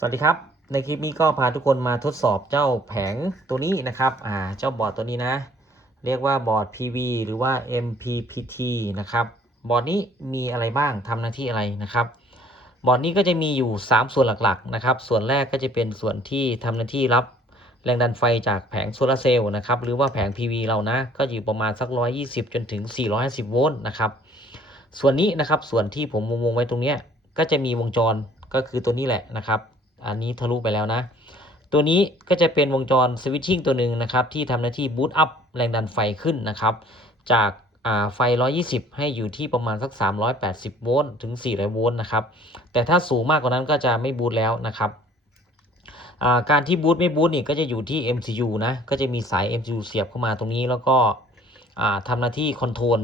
สวัสดีครับ ในคลิปนี้ก็พาทุกคนมาทดสอบเจ้าแผงตัวนี้นะครับอ่าเจ้าบอร์ดตัวนี้นะ เรียกว่าบอร์ด PV หรือว่า MPPT นะครับ บอร์ดนี้มีอะไรบ้างทำหน้าที่อะไรนะครับ บอร์ดนี้ก็จะมีอยู่ 3 ส่วนหลักๆนะครับ ส่วนแรกก็จะเป็นส่วนที่ทำหน้าที่รับแรงดันไฟจากแผงโซลาร์เซลล์นะครับ หรือว่าแผง PV เรานะ ก็อยู่ประมาณสัก 120 จนถึง 450 โวลต์นะครับ ส่วนนี้นะครับ ส่วนที่ผมวงไว้ตรงเนี้ย ก็จะมีวงจรก็คือตัวนี้แหละนะครับ อันนี้ทะลุไปแล้วนะ ตัวนี้ก็จะเป็นวงจรสวิตชิ่งตัวหนึ่งนะครับ ที่ทำหน้าที่บูตอัพแรงดันไฟขึ้นนะครับ จากาไฟ 120 ให้อยู่ที่ประมาณสัก 380 โวลต์ถึง 400 โวลต์นะครับ แต่ถ้าสูงมากกว่านั้นก็จะไม่บูตแล้วนะครับาการที่บูตไม่บูตนี่ก็จะอยู่ที่ MCU นะ ก็จะมีสาย MCU เสียบเข้ามาตรงนี้แล้วก็ ทำหน้าที่คอนโทรล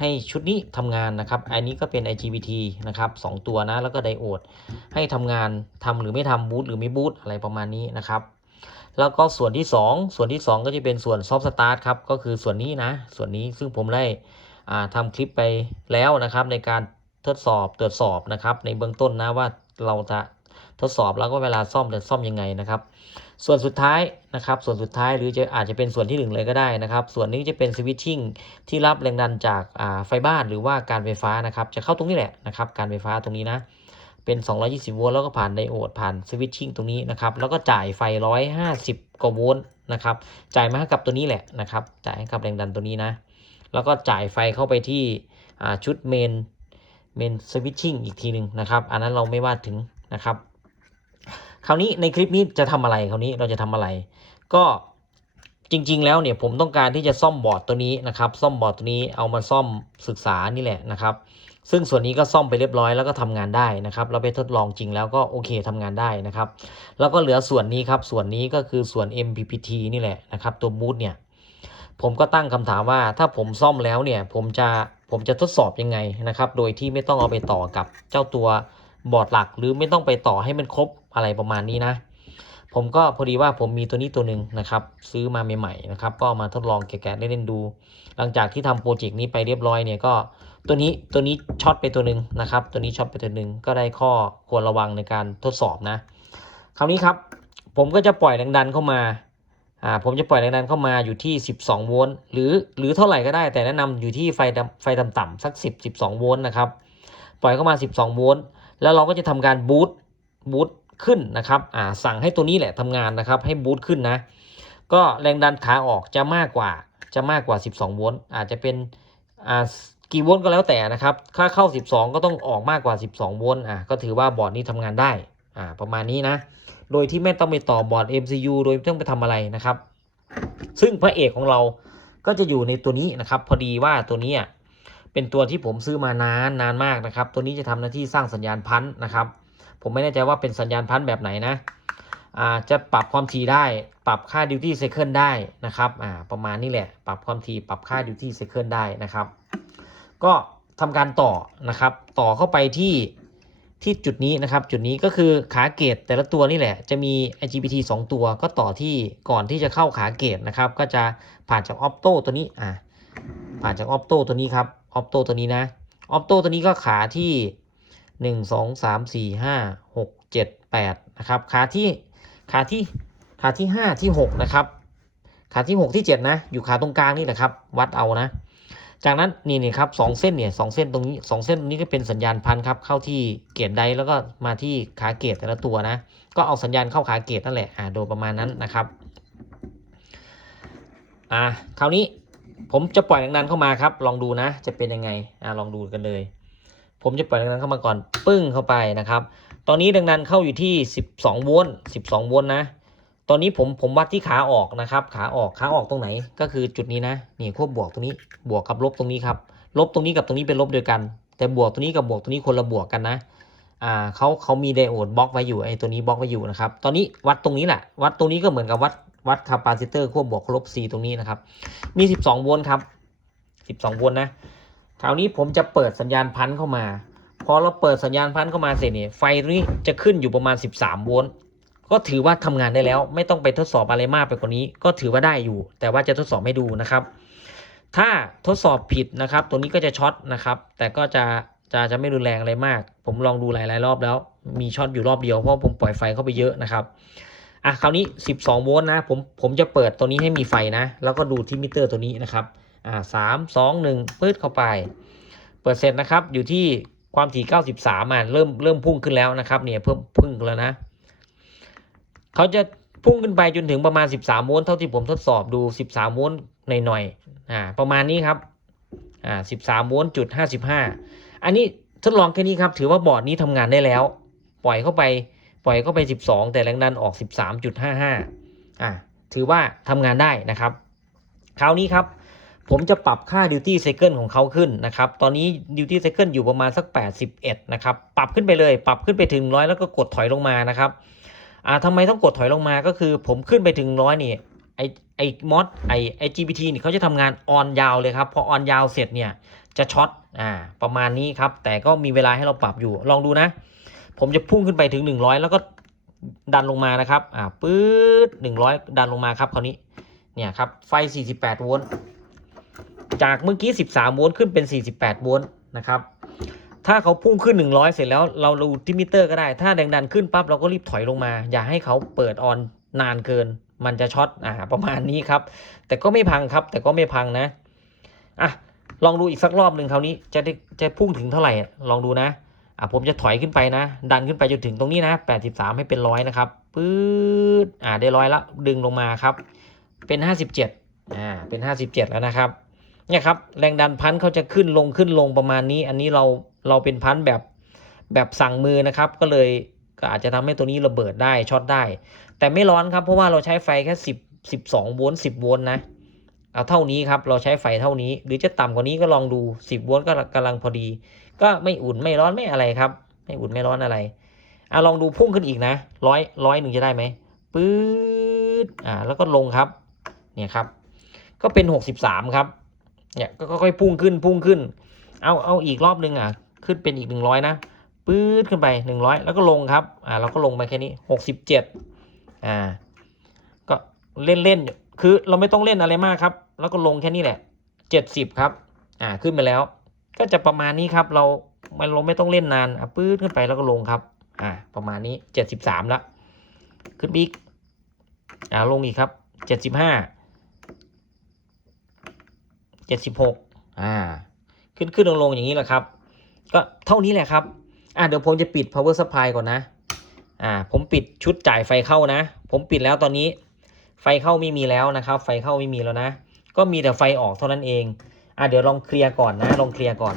ให้ชุดนี้ทำงานนะครับ อันนี้ก็เป็น IGBT นะครับสองตัวนะ แล้วก็ไดโอด ให้ทำงานทำหรือไม่ทำบูตหรือไม่บูตอะไรประมาณนี้นะครับ แล้วก็ส่วนที่ 2 ส่วนที่ 2 ก็จะเป็นส่วนซอฟต์สตาร์ทครับ ก็คือส่วนนี้นะ ส่วนนี้ซึ่งผมได้อ่าทำคลิปไปแล้วนะครับ ในการทดสอบตรวจสอบนะครับ ในเบื้องต้นนะว่าเราจะ ทดสอบแล้วก็เวลาซ่อมจะซ่อมยังไงนะครับ ส่วนสุดท้ายนะครับ ส่วนสุดท้ายหรือจะอาจจะเป็นส่วนที่ 1 เลยก็ได้นะครับ ส่วนนี้จะเป็นสวิตชิ่งที่รับแรงดันจากไฟบ้านหรือว่าการไฟฟ้านะครับ จะเข้าตรงนี้แหละนะครับ การไฟฟ้าตรงนี้นะเป็น 220 โวลต์แล้วก็ผ่านไดโอดผ่านสวิตชิ่งตรงนี้นะครับ แล้วก็จ่ายไฟ 150 กว่าโวลต์นะครับ จ่ายมาให้กับตัวนี้แหละนะครับ จ่ายให้กับแรงดันตัวนี้นะ แล้วก็จ่ายไฟเข้าไปที่ชุดเมนเมนสวิตชิ่งอีกทีหนึ่งนะครับ อันนั้นเราไม่ว่าถึงนะครับ คราวนี้ในคลิปนี้จะทำอะไรคราวนี้เราจะทำอะไร ก็จริง ๆ แล้วเนี่ยผมต้องการที่จะซ่อมบอร์ดตัวนี้นะครับ ซ่อมบอร์ดตัวนี้เอามาซ่อมศึกษานี่แหละนะครับ ซึ่งส่วนนี้ก็ซ่อมไปเรียบร้อยแล้วก็ทำงานได้นะครับ เราไปทดลองจริงแล้วก็โอเคทำงานได้นะครับ แล้วก็เหลือส่วนนี้ครับ ส่วนนี้ก็คือส่วน MPPT นี่แหละนะครับ ตัวบูทเนี่ย ผมก็ตั้งคำถามว่าถ้าผมซ่อมแล้วเนี่ย ผมจะผมจะทดสอบยังไงนะครับ โดยที่ไม่ต้องเอาไปต่อกับเจ้าตัวบอร์ดหลัก หรือไม่ต้องไปต่อให้มันครบ อะไรประมาณนี้นะ ผมก็พอดีว่าผมมีตัวนี้ตัวหนึ่งนะครับ ซื้อมาใหม่ๆนะครับ ก็มาทดลองแกะๆเล่นๆดู หลังจากที่ทำโปรเจกต์นี้ไปเรียบร้อยเนี่ยก็ตัวนี้ตัวนี้ช็อตไปตัวหนึ่งนะครับ ตัวนี้ช็อตไปตัวหนึ่งก็ได้ข้อควรระวังในการทดสอบนะ คราวนี้ครับ ผมก็จะปล่อยแรงดันเข้ามาอ่าผมจะปล่อยแรงดันเข้ามาอยู่ที่ 12 โวลต์หรือหรือเท่าไหร่ก็ได้แต่แนะนำอยู่ที่ไฟไฟต่ำๆสัก 10 12 โวลต์นะครับ ปล่อยเข้ามา 12 โวลต์แล้วเราก็จะทำการบูตบูต ขึ้นนะครับอ่าสั่งให้ตัวนี้แหละทำงานนะครับให้บูตขึ้นนะ ก็แรงดันขาออกจะมากกว่าจะมากกว่า 12 โวลต์อาจจะเป็นอ่ากี่โวลต์ก็แล้วแต่นะครับถ้าเข้า 12 ก็ต้องออกมากกว่า 12 โวลต์อะก็ถือว่าบอร์ดนี้ทำงานได้อ่าประมาณนี้นะ โดยที่ไม่ต้องไปต่อบอร์ด MCU โดยไม่ต้องไปทำอะไรนะครับ ซึ่งพระเอกของเราก็จะอยู่ในตัวนี้นะครับ พอดีว่าตัวนี้เป็นตัวที่ผมซื้อมานานนานมากนะครับ ตัวนี้จะทำหน้าที่สร้างสัญญาณพันธุ์นะครับ ผมไม่แน่ใจว่าเป็นสัญญาณพันธ์แบบไหนนะอ่าจะปรับความถี่ได้ ปรับค่า duty cycle ได้นะครับอ่าประมาณนี้แหละ ปรับความถี่ ปรับค่า duty cycle ได้นะครับ ก็ทำการต่อนะครับ ต่อเข้าไปที่ที่จุดนี้นะครับ จุดนี้ก็คือขาเกตแต่ละตัวนี่แหละ จะมี IGBT 2 ตัว ก็ต่อที่ก่อนที่จะเข้าขาเกตนะครับ ก็จะผ่านจากออ t โตตัวนี้อ่าผ่านจากออ t โตตัวนี้ครับออ t โตตัวนี้นะออ t โตตัวนี้ก็ขาที่ 1 2 3 4 5 6 7 8นะครับขาที่ขาที่ขาที่ 5 ที่6นะครับขาที่ 6 ที่ 7 นะ อยู่ขาตรงกลางนี่แหละครับ วัดเอานะ จากนั้นนี่นี่ครับสองเส้นเนี่ยสองเส้นตรงนี้สองเส้นตรงนี้ก็เป็นสัญญาณพันครับ เข้าที่เกตใดแล้วก็มาที่ขาเกตแต่ละตัวนะ ก็เอาสัญญาณเข้าขาเกตนั่นแหละอ่าโดยประมาณนั้นนะครับอ่าคราวนี้ผมจะปล่อยแรงดันเข้ามาครับ ลองดูนะ จะเป็นยังไงอ่าลองดูกันเลย ผมจะปล่อยแรงดันเข้ามาก่อนปึ้งเข้าไปนะครับ ตอนนี้แรงดันเข้าอยู่ที่ 12 โวลต์ 12 โวลต์นะ ตอนนี้ผมผมวัดที่ขาออกนะครับ ขาออกขาออกตรงไหน ก็คือจุดนี้นะ นี่ขั้วบบวกตรงนี้ บวกกับลบตรงนี้ครับ ลบตรงนี้กับตรงนี้เป็นลบเดียวกัน แต่บวกตรงนี้กับบวกตรงนี้คนละบวกกันนะ อ่าเขาเขามีไดโอดบล็อกไว้อยู่ไอ้ตัวนี้บล็อกไว้อยู่นะครับ ตอนนี้วัดตรงนี้แหละ วัดตรงนี้ก็เหมือนกับวัดวัดคาปาซิเตอร์ขั้วบวกลบ C ตรงนี้นะครับ มี 12 โวลต์ครับ 12 โวลต์นะ คราวนี้ผมจะเปิดสัญญาณพันเข้ามา พอเราเปิดสัญญาณพันเข้ามาเสร็จเนี่ยไฟนี้จะขึ้นอยู่ประมาณ 13 โวลต์ ก็ถือว่าทำงานได้แล้ว ไม่ต้องไปทดสอบอะไรมากไปกว่านี้ ก็ถือว่าได้อยู่ แต่ว่าจะทดสอบให้ดูนะครับ ถ้าทดสอบผิดนะครับ ตัวนี้ก็จะช็อตนะครับ แต่ก็จะจะจะไม่รุนแรงอะไรมาก ผมลองดูหลายๆรอบแล้ว มีช็อตอยู่รอบเดียวเพราะผมปล่อยไฟเข้าไปเยอะนะครับอะคราวนี้ 12 โวลต์นะ ผมผมจะเปิดตัวนี้ให้มีไฟนะ แล้วก็ดูที่มิเตอร์ตัวนี้นะครับ อ่าสามสองหนึ่งปื๊ดเข้าไป เปิดเสร็จนะครับอยู่ที่ความถี่ 93อะเริ่มเริ่มพุ่งขึ้นแล้วนะครับเนี่ยเพิ่มพึ่งแล้วนะเขาจะพุ่งขึ้นไปจนถึงประมาณ 13โวลต์เท่าที่ผมทดสอบดู 13โวลต์หน่อยๆอ่าประมาณนี้ครับอ่า13โวลต์จุด55 อันนี้ทดลองแค่นี้ครับ ถือว่าบอร์ดนี้ทำงานได้แล้ว ปล่อยเข้าไปปล่อยเข้าไป 12 แต่แรงดันออก 13.55อ่าถือว่าทำงานได้นะครับ คราวนี้ครับ ผมจะปรับค่า duty cycle ของเขาขึ้นนะครับ ตอนนี้ duty cycle อยู่ประมาณสัก 81 นะครับ ปรับขึ้นไปเลย ปรับขึ้นไปถึงร้อยแล้วก็กดถอยลงมานะครับอ่าทำไมต้องกดถอยลงมาก็คือ ผมขึ้นไปถึงร้อยนี่ไอไอมอสไอไอ GPT นี่เขาจะทำงานออนยาวเลยครับพอออนยาวเสร็จเนี่ยจะช็อตอ่าประมาณนี้ครับ แต่ก็มีเวลาให้เราปรับอยู่ลองดูนะ ผมจะพุ่งขึ้นไปถึง 100 แล้วก็ดันลงมานะครับอ่าปื๊ด100 ดันลงมาครับคราวนี้เนี่ยครับไฟ 48 โวลต์ จากเมื่อกี้ 13 โวลต์ขึ้นเป็น 48 โวลต์นะครับ ถ้าเขาพุ่งขึ้น 100 เสร็จแล้วเราดูที่มิเตอร์ก็ได้ ถ้าแรงดันขึ้นปั๊บเราก็รีบถอยลงมา อย่าให้เขาเปิดออนนานเกิน มันจะช็อตอ่าประมาณนี้ครับ แต่ก็ไม่พังครับ แต่ก็ไม่พังนะ อะ ลองดูอีกสักรอบหนึ่งคราวนี้จะได้จะพุ่งถึงเท่าไหร่ ลองดูนะ อะผมจะถอยขึ้นไปนะ ดันขึ้นไปจนถึงตรงนี้นะ 83 ให้เป็นร้อยนะครับ ปื๊ด อ่าได้ร้อยละ ดึงลงมาครับ เป็น 57 อ่า เป็น 57 แล้วนะครับ เนี่ยครับแรงดันพันเขาจะขึ้นลงขึ้นลงประมาณนี้ อันนี้เราเราเป็นพันแบบแบบสั่งมือนะครับ ก็เลยก็อาจจะทำให้ตัวนี้ระเบิดได้ช็อตได้ แต่ไม่ร้อนครับเพราะว่าเราใช้ไฟแค่10 12โวลต์10โวลต์นะเอาเท่านี้ครับเราใช้ไฟเท่านี้ หรือจะต่ำกว่านี้ก็ลองดู 10โวลต์ก็กำลังพอดี ก็ไม่อุ่นไม่ร้อนไม่อะไรครับ ไม่อุ่นไม่ร้อนอะไรอะลองดูพุ่งขึ้นอีกนะร้อยร้อยหนึ่งจะได้ไหมปื๊ดอ่าแล้วก็ลงครับเนี่ยครับ ก็เป็น 63 ครับ เนี่ยก็ค่อยพุ่งขึ้นพุ่งขึ้น เอาเอาอีกรอบหนึ่งอะ ขึ้นเป็นอีก100นะปื๊ดขึ้นไป100แล้วก็ลงครับ อ่าเราก็ลงไปแค่นี้67อ่า ก็เล่นเล่นคือเราไม่ต้องเล่นอะไรมากครับ แล้วก็ลงแค่นี้แหละ70ครับ อ่าขึ้นไปแล้ว ก็จะประมาณนี้ครับ เราไม่เราไม่ต้องเล่นนานอะปื๊ดขึ้นไปแล้วก็ลงครับ อ่า ประมาณนี้73แล้วขึ้นอีกอ่าลงอีกครับ 75 76อ่า ขึ้นขึ้นลงลงอย่างนี้แหละครับ ก็เท่านี้แหละครับ อ่าเดี๋ยวผมจะปิด power supply ก่อนนะ อ่า ผมปิดชุดจ่ายไฟเข้านะ ผมปิดแล้วตอนนี้ ไฟเข้าไม่มีแล้วนะครับ ไฟเข้าไม่มีแล้วนะ ก็มีแต่ไฟออกเท่านั้นเอง อ่าเดี๋ยวลองเคลียร์ก่อนนะ ลองเคลียร์ก่อน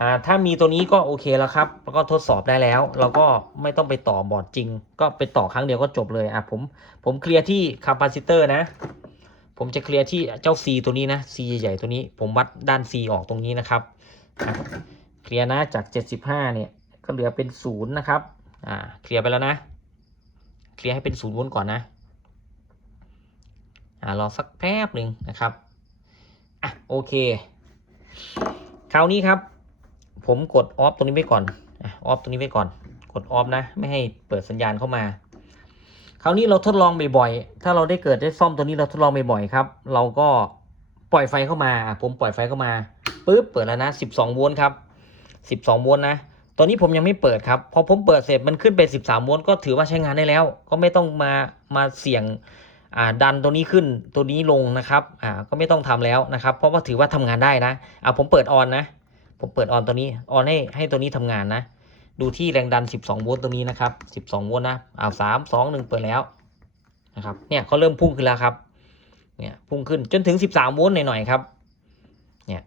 อ่า ถ้ามีตัวนี้ก็โอเคแล้วครับ แล้วก็ทดสอบได้แล้ว เราก็ไม่ต้องไปต่อบอร์ดจริง ก็ไปต่อครั้งเดียวก็จบเลย อะผม ผมเคลียร์ที่คาปาซิเตอร์นะ ผมจะเคลียร์ที่เจ้า C ตัวนี้นะ C ใหญ่ๆตัวนี้ ผมวัดด้าน C ออกตรงนี้นะครับเคลียร์นะจาก 75 เนี่ย ก็เหลือเป็นศูนย์นะครับอ่าเคลียร์ไปแล้วนะ เคลียร์ให้เป็นศูนย์วนก่อนนะอ่ารอสักแป๊บหนึ่งนะครับอะโอเค คราวนี้ครับ ผมกดออฟตรงนี้ไว้ก่อนอะออฟตรงนี้ไว้ก่อน กดออฟนะ ไม่ให้เปิดสัญญาณเข้ามา คราวนี้เราทดลองบ่อยๆ ถ้าเราได้เกิดได้ซ่อมตัวนี้เราทดลองบ่อยๆครับ เราก็ปล่อยไฟเข้ามา ผมปล่อยไฟเข้ามาปุ๊บเปิดแล้วนะ 12 โวลต์ครับ 12 โวลต์นะ ตอนนี้ผมยังไม่เปิดครับ พอผมเปิดเสร็จมันขึ้นเป็น 13 โวลต์ก็ถือว่าใช้งานได้แล้ว ก็ไม่ต้องมา มาเสี่ยงดันตัวนี้ขึ้นตัวนี้ลงนะครับก็ไม่ต้องทำแล้วนะครับ เพราะว่าถือว่าทำงานได้นะ อ่าผมเปิดออนนะ ผมเปิดออนตัวนี้ ออนให้ให้ตัวนี้ทำงานนะ ดูที่แรงดัน 12 โวลต์ตรงนี้นะครับ 12 โวลต์นะอ้าว3 2 1เปิดแล้วนะครับ เนี่ยเขาเริ่มพุ่งขึ้นแล้วครับ เนี่ยพุ่งขึ้นจนถึง 13 โวลต์หน่อยๆครับ เนี่ย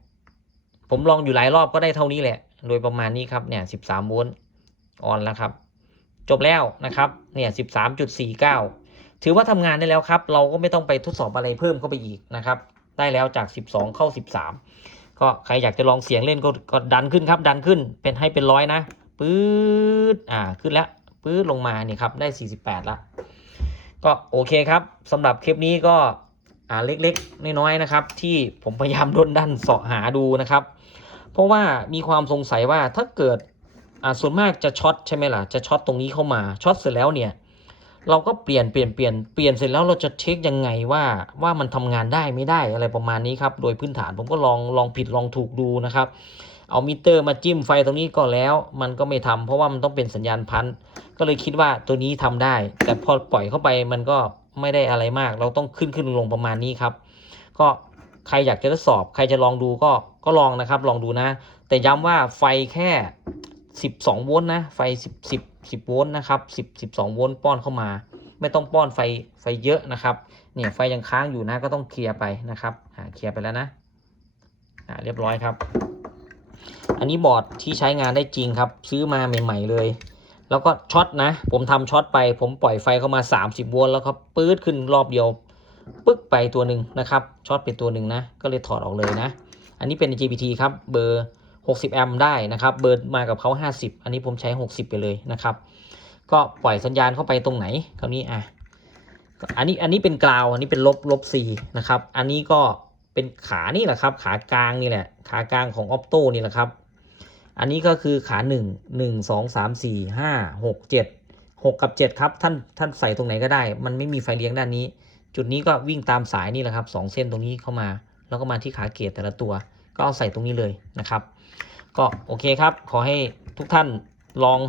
ผมลองอยู่หลายรอบก็ได้เท่านี้แหละ โดยประมาณนี้ครับ เนี่ย 13 โวลต์ออนแล้วครับ จบแล้วนะครับ เนี่ย 13.49 ถือว่าทำงานได้แล้วครับ เราก็ไม่ต้องไปทดสอบอะไรเพิ่มเข้าไปอีกนะครับ ได้แล้วจาก 12 เข้า 13 ก็ใครอยากจะลองเสียงเล่นก็ก็ดันขึ้นครับ ดันขึ้น เป็นให้เป็นร้อยนะ ปื๊ดอ่าขึ้นแล้วปื๊ดลงมานี่ครับได้ 48ละก็โอเคครับสำหรับคลิปนี้ก็อ่าเล็กๆน้อยๆนะครับ ที่ผมพยายามด้นดันเสาะหาดูนะครับ เพราะว่ามีความสงสัยว่าถ้าเกิดอ่าส่วนมากจะช็อตใช่ไหมล่ะจะช็อตตรงนี้เข้ามาช็อตเสร็จแล้วเนี่ยเราก็เปลี่ยนเปลี่ยนเปลี่ยนเปลี่ยนเสร็จแล้วเราจะเช็คยังไงว่าว่ามันทำงานได้ไม่ได้อะไรประมาณนี้ครับ โดยพื้นฐานผมก็ลองลองผิดลองถูกดูนะครับ เอามิเตอร์มาจิ้มไฟตรงนี้ก็แล้ว มันก็ไม่ทำเพราะว่ามันต้องเป็นสัญญาณพันต์ก็เลยคิดว่าตัวนี้ทำได้ แต่พอปล่อยเข้าไปมันก็ไม่ได้อะไรมาก เราต้องขึ้นขึ้นลงประมาณนี้ครับ ก็ใครอยากจะทดสอบ ใครจะลองดูก็ก็ลองนะครับ ลองดูนะ แต่ย้ำว่าไฟแค่ 12 โวลต์นะ ไฟ 10 10 10 โวลต์นะครับ 10 12 โวลต์ป้อนเข้ามา ไม่ต้องป้อนไฟไฟเยอะนะครับ เนี่ยไฟยังค้างอยู่นะก็ต้องเคลียร์ไปนะครับอ่าเคลียร์ไปแล้วนะอ่าเรียบร้อยครับ อันนี้บอร์ดที่ใช้งานได้จริงครับ ซื้อมาใหม่ ๆ เลย แล้วก็ช็อตนะ ผมทำช็อตไป ผมปล่อยไฟเข้ามา 30 โวลต์แล้วครับปื๊ดขึ้นรอบเดียว ปึ๊กไปตัวหนึ่งนะครับช็อตไปตัวหนึ่งนะ ก็เลยถอดออกเลยนะ อันนี้เป็น GPT ครับเบอร์ 60 แอมป์ได้นะครับ เบอร์มากับเขา50 อันนี้ผมใช้ 60 ไปเลยนะครับ ก็ปล่อยสัญญาณเข้าไปตรงไหนคราวนี้อะอันนี้อันนี้เป็นกราวอันนี้เป็นลบลบ4นะครับ อันนี้ก็เป็นขานี่แหละครับ ขากลางนี่แหละ ขากลางของ Opto นี่แหละครับ อันนี้ก็คือขา1 1 2 3 4 5 6 7 6กับ7ครับท่านท่านใส่ตรงไหนก็ได้ มันไม่มีไฟเลี้ยงด้านนี้ จุดนี้ก็วิ่งตามสายนี่แหละครับสองเส้นตรงนี้เข้ามา แล้วก็มาที่ขาเกตแต่ละตัว ก็เอาใส่ตรงนี้เลยนะครับ ก็โอเคครับ ขอให้ทุกท่านลอง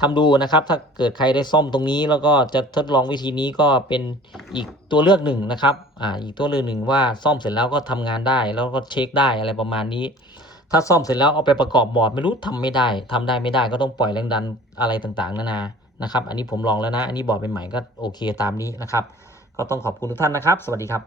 ทำดูนะครับ ถ้าเกิดใครได้ซ่อมตรงนี้ แล้วก็จะทดลองวิธีนี้ก็เป็นอีกตัวเลือกหนึ่งนะครับ อ่า อีกตัวเลือกหนึ่งว่าซ่อมเสร็จแล้วก็ทำงานได้ แล้วก็เช็คได้อะไรประมาณนี้ ถ้าซ่อมเสร็จแล้วเอาไปประกอบบอร์ดไม่รู้ทำไม่ได้ทำได้ไม่ได้ก็ต้องปล่อยแรงดันอะไรต่างๆนานานะครับ อันนี้ผมลองแล้วนะ อันนี้บอร์ดเป็นใหม่ก็โอเคตามนี้นะครับ ก็ต้องขอบคุณทุกท่านนะครับ สวัสดีครับ